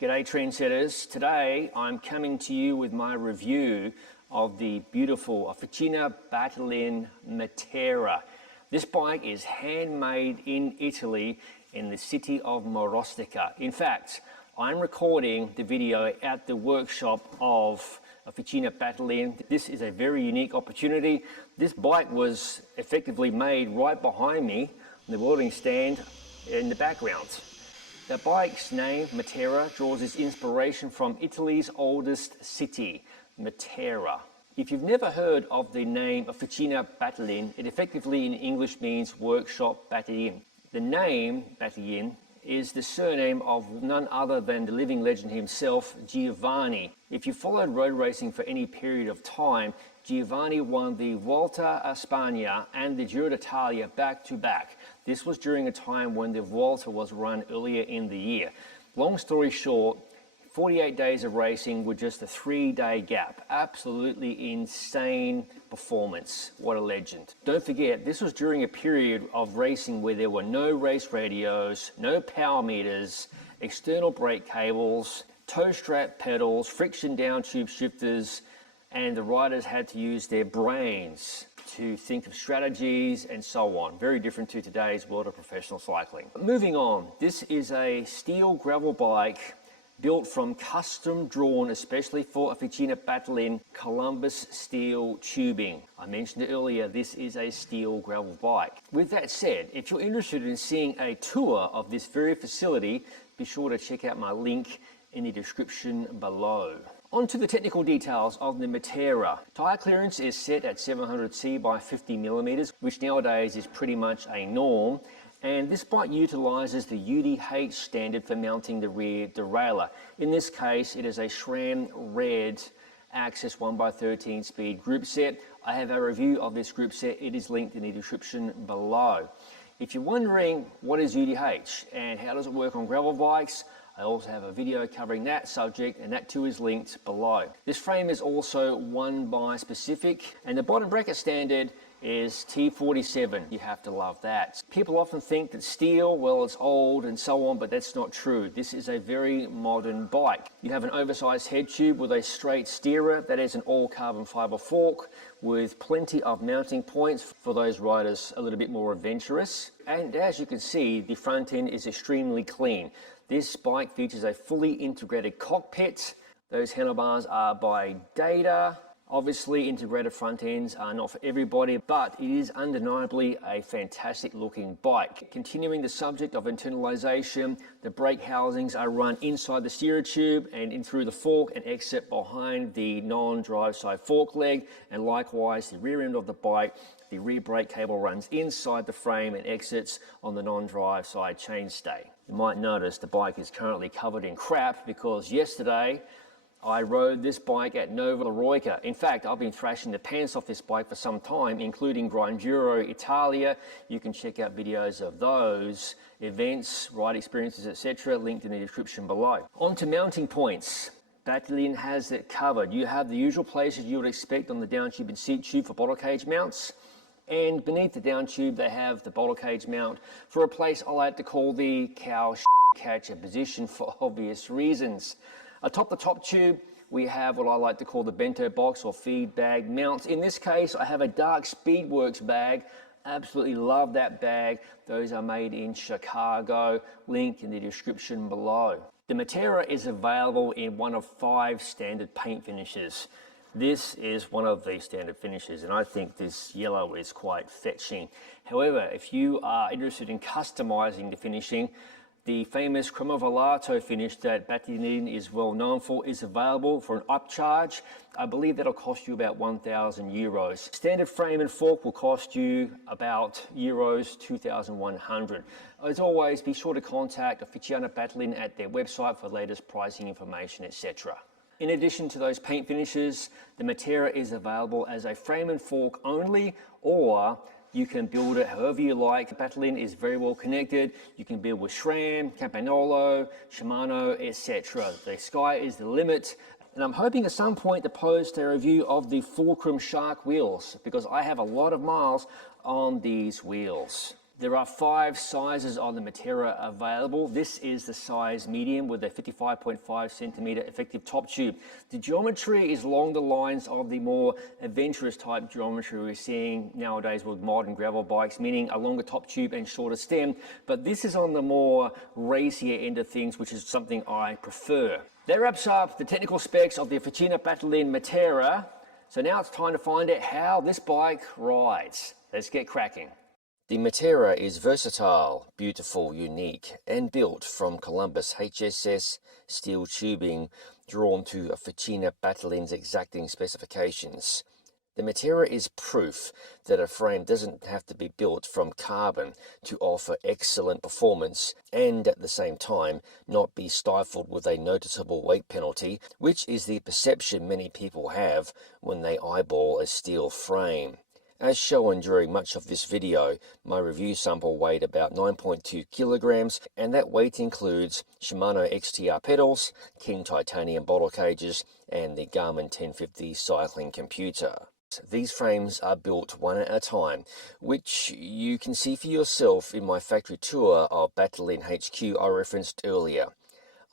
G'day trendsetters. Today I'm coming to you with my review of the beautiful Officina Battaglin Matera. This bike is handmade in Italy in the city of Marostica. In fact, I'm recording the video at the workshop of Officina Battaglin. This is a very unique opportunity. This bike was effectively made right behind me, the welding stand in the background. The bike's name, Matera, draws its inspiration from Italy's oldest city, Matera. If you've never heard of the name Officina Battaglin, it effectively in English means workshop Battaglin. The name Battaglin is the surname of none other than the living legend himself, Giovanni. If you followed road racing for any period of time, Giovanni won the Volta a Spagna and the Giro d'Italia back to back. This was during a time when the Volta was run earlier in the year. Long story short, 48 days of racing with just a 3-day gap. Absolutely insane performance. What a legend. Don't forget, this was during a period of racing where there were no race radios, no power meters, external brake cables, toe strap pedals, friction down tube shifters, and the riders had to use their brains to think of strategies and so on. Very different to today's world of professional cycling. Moving on, this is a steel gravel bike built from custom drawn, especially for Officina Battaglin, Columbus steel tubing. I mentioned it earlier, this is a steel gravel bike. With that said, if you're interested in seeing a tour of this very facility, be sure to check out my link in the description below. On to the technical details of the Matera. Tyre clearance is set at 700C by 50mm, which nowadays is pretty much a norm. And this bike utilizes the UDH standard for mounting the rear derailleur. In this case, it is a SRAM Red Access 1x13 speed group set. I have a review of this group set. It is linked in the description below. If you're wondering what is UDH and how does it work on gravel bikes, I also have a video covering that subject, and that too is linked below. This frame is also 1x specific, and the bottom bracket standard is T47. You have to love that. People often think that steel, well, it's old and so on, but that's not true. This is a very modern bike. You have an oversized head tube with a straight steerer. That is an all carbon fiber fork with plenty of mounting points for those riders a little bit more adventurous. And as you can see, the front end is extremely clean. This bike features a fully integrated cockpit. Those handlebars are by Data. Obviously, integrated front ends are not for everybody, but it is undeniably a fantastic looking bike. Continuing the subject of internalization, the brake housings are run inside the steerer tube and in through the fork and exit behind the non-drive side fork leg, and likewise the rear end of the bike, the rear brake cable runs inside the frame and exits on the non-drive side chainstay. You might notice the bike is currently covered in crap because yesterday I rode this bike at Nova Roica. In fact, I've been thrashing the pants off this bike for some time, including Giro Italia. You can check out videos of those events, ride experiences, etc., linked in the description below. On to mounting points. Battaglin has it covered. You have the usual places you would expect on the down tube and seat tube for bottle cage mounts. And beneath the down tube, they have the bottle cage mount for a place I like to call the cow catcher position for obvious reasons. Atop the top tube, we have what I like to call the bento box or feed bag mounts. In this case, I have a dark Speedworks bag. Absolutely love that bag. Those are made in Chicago, link in the description below. The Matera is available in one of 5 standard paint finishes. This is one of the standard finishes, and I think this yellow is quite fetching. However, if you are interested in customizing the finishing, the famous Cremovolato finish that Battaglin is well known for is available for an upcharge. I believe that'll cost you about 1,000 euros. Standard frame and fork will cost you about euros 2,100. As always, be sure to contact Officina Battaglin at their website for latest pricing information, etc. In addition to those paint finishes, the Matera is available as a frame and fork only, or you can build it however you like. Battaglin is very well connected. You can build with SRAM, Campagnolo, Shimano, etc. The sky is the limit. And I'm hoping at some point to post a review of the Fulcrum Shark wheels, because I have a lot of miles on these wheels. There are 5 sizes on the Matera available. This is the size medium with a 55.5 centimeter effective top tube. The geometry is along the lines of the more adventurous type geometry we're seeing nowadays with modern gravel bikes, meaning a longer top tube and shorter stem, but this is on the more racier end of things, which is something I prefer. That wraps up the technical specs of the Officina Battaglin Matera. So now it's time to find out how this bike rides. Let's get cracking. The Matera is versatile, beautiful, unique, and built from Columbus HSS steel tubing drawn to Officina Battaglin's exacting specifications. The Matera is proof that a frame doesn't have to be built from carbon to offer excellent performance and at the same time not be stifled with a noticeable weight penalty, which is the perception many people have when they eyeball a steel frame. As shown during much of this video, my review sample weighed about 9.2 kilograms, and that weight includes Shimano XTR pedals, King titanium bottle cages, and the Garmin 1050 cycling computer. These frames are built one at a time, which you can see for yourself in my factory tour of Battaglin HQ I referenced earlier.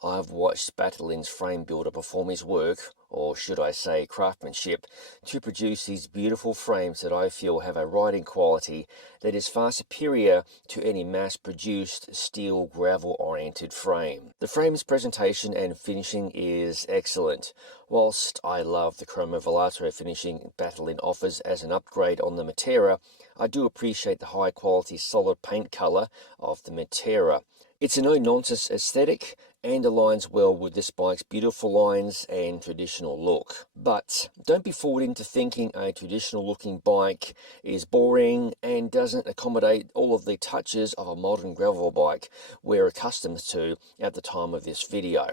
I've watched Battaglin's frame builder perform his work, or should I say craftsmanship, to produce these beautiful frames that I feel have a riding quality that is far superior to any mass-produced steel gravel-oriented frame. The frame's presentation and finishing is excellent. Whilst I love the Chromo Velato finishing Battaglin offers as an upgrade on the Matera, I do appreciate the high-quality solid paint colour of the Matera. It's a no-nonsense aesthetic and aligns well with this bike's beautiful lines and traditional look. But don't be fooled into thinking a traditional looking bike is boring and doesn't accommodate all of the touches of a modern gravel bike we're accustomed to at the time of this video.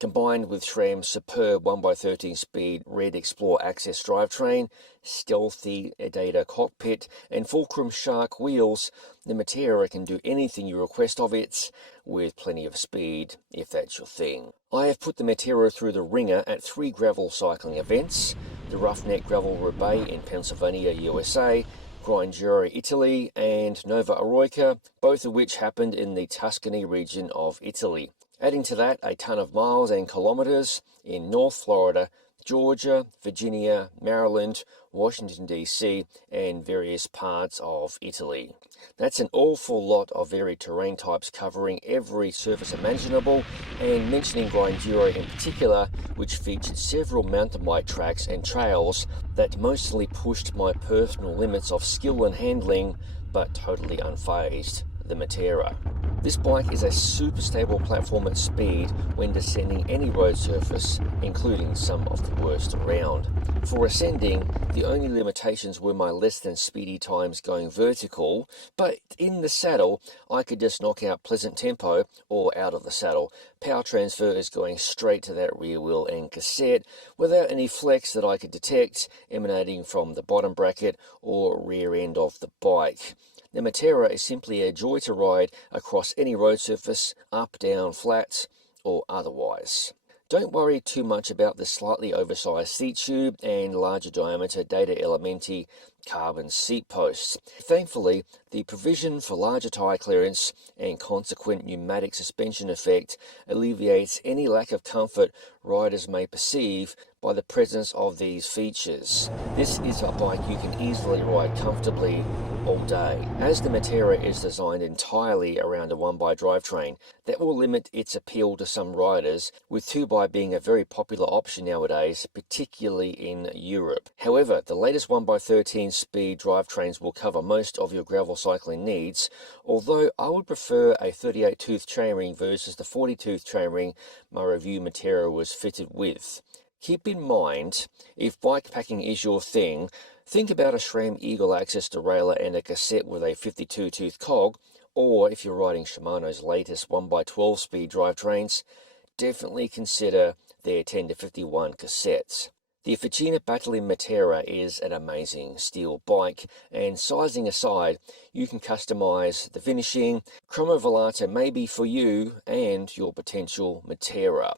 Combined with SRAM's superb 1x13 speed Red Explorer Access drivetrain, stealthy data cockpit, and fulcrum shark wheels, the Matera can do anything you request of it, with plenty of speed, if that's your thing. I have put the Matera through the ringer at 3 gravel cycling events: the Roughneck Gravel Roubaix in Pennsylvania, USA, Grindura, Italy, and Nova Eroica, both of which happened in the Tuscany region of Italy. Adding to that, a ton of miles and kilometers in North Florida, Georgia, Virginia, Maryland, Washington DC, and various parts of Italy. That's an awful lot of varied terrain types covering every surface imaginable, and mentioning Grindura in particular, which featured several mountain bike tracks and trails that mostly pushed my personal limits of skill and handling, but totally unfazed the Matera. This bike is a super stable platform at speed when descending any road surface, including some of the worst around. For ascending, the only limitations were my less than speedy times going vertical, but in the saddle, I could just knock out pleasant tempo, or out of the saddle. Power transfer is going straight to that rear wheel and cassette without any flex that I could detect emanating from the bottom bracket or rear end of the bike. The Matera is simply a joy to ride across any road surface, up, down, flat, or otherwise. Don't worry too much about the slightly oversized seat tube and larger diameter Data Elementi carbon seat posts. Thankfully, the provision for larger tyre clearance and consequent pneumatic suspension effect alleviates any lack of comfort riders may perceive by the presence of these features. This is a bike you can easily ride comfortably all day. As the Matera is designed entirely around a 1x drivetrain, that will limit its appeal to some riders, with 2x being a very popular option nowadays, particularly in Europe. However, the latest 1x13 speed drivetrains will cover most of your gravel cycling needs, although I would prefer a 38-tooth chainring versus the 40-tooth chainring my review Matera was fitted with. Keep in mind, if bikepacking is your thing, think about a SRAM Eagle Access derailleur and a cassette with a 52-tooth cog, or if you're riding Shimano's latest 1x12 speed drivetrains, definitely consider their 10-51 cassettes. The Officina Battaglin Matera is an amazing steel bike, and sizing aside, you can customize the finishing. Chromo Velato may be for you and your potential Matera.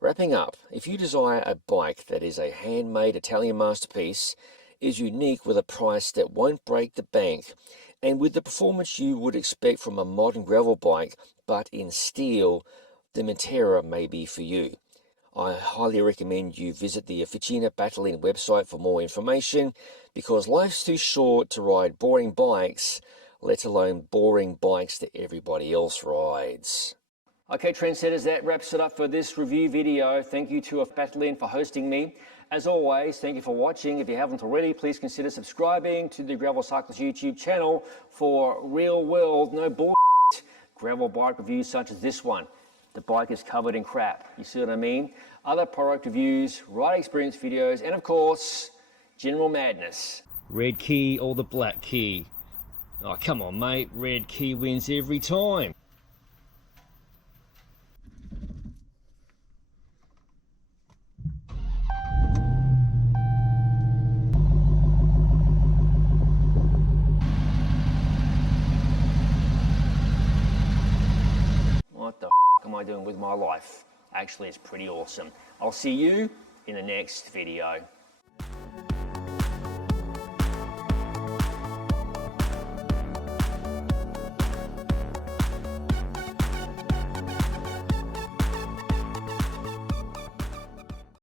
Wrapping up, if you desire a bike that is a handmade Italian masterpiece, is unique with a price that won't break the bank, And with the performance you would expect from a modern gravel bike, but in steel, the Matera may be for you. I highly recommend you visit the Officina Battaglin website for more information, because life's too short to ride boring bikes, let alone boring bikes that everybody else rides. Okay, trendsetters, that wraps it up for this review video. Thank you to Battaglin for hosting me. As always, thank you for watching. If you haven't already, please consider subscribing to the Gravel Cyclist YouTube channel for real world, no bullshit gravel bike reviews such as this one. The bike is covered in crap. You see what I mean? Other product reviews, ride experience videos, and of course, general madness. Red key or the black key? Oh, come on, mate. Red key wins every time. What the am I doing with my life? Actually, it's pretty awesome. I'll see you in the next video.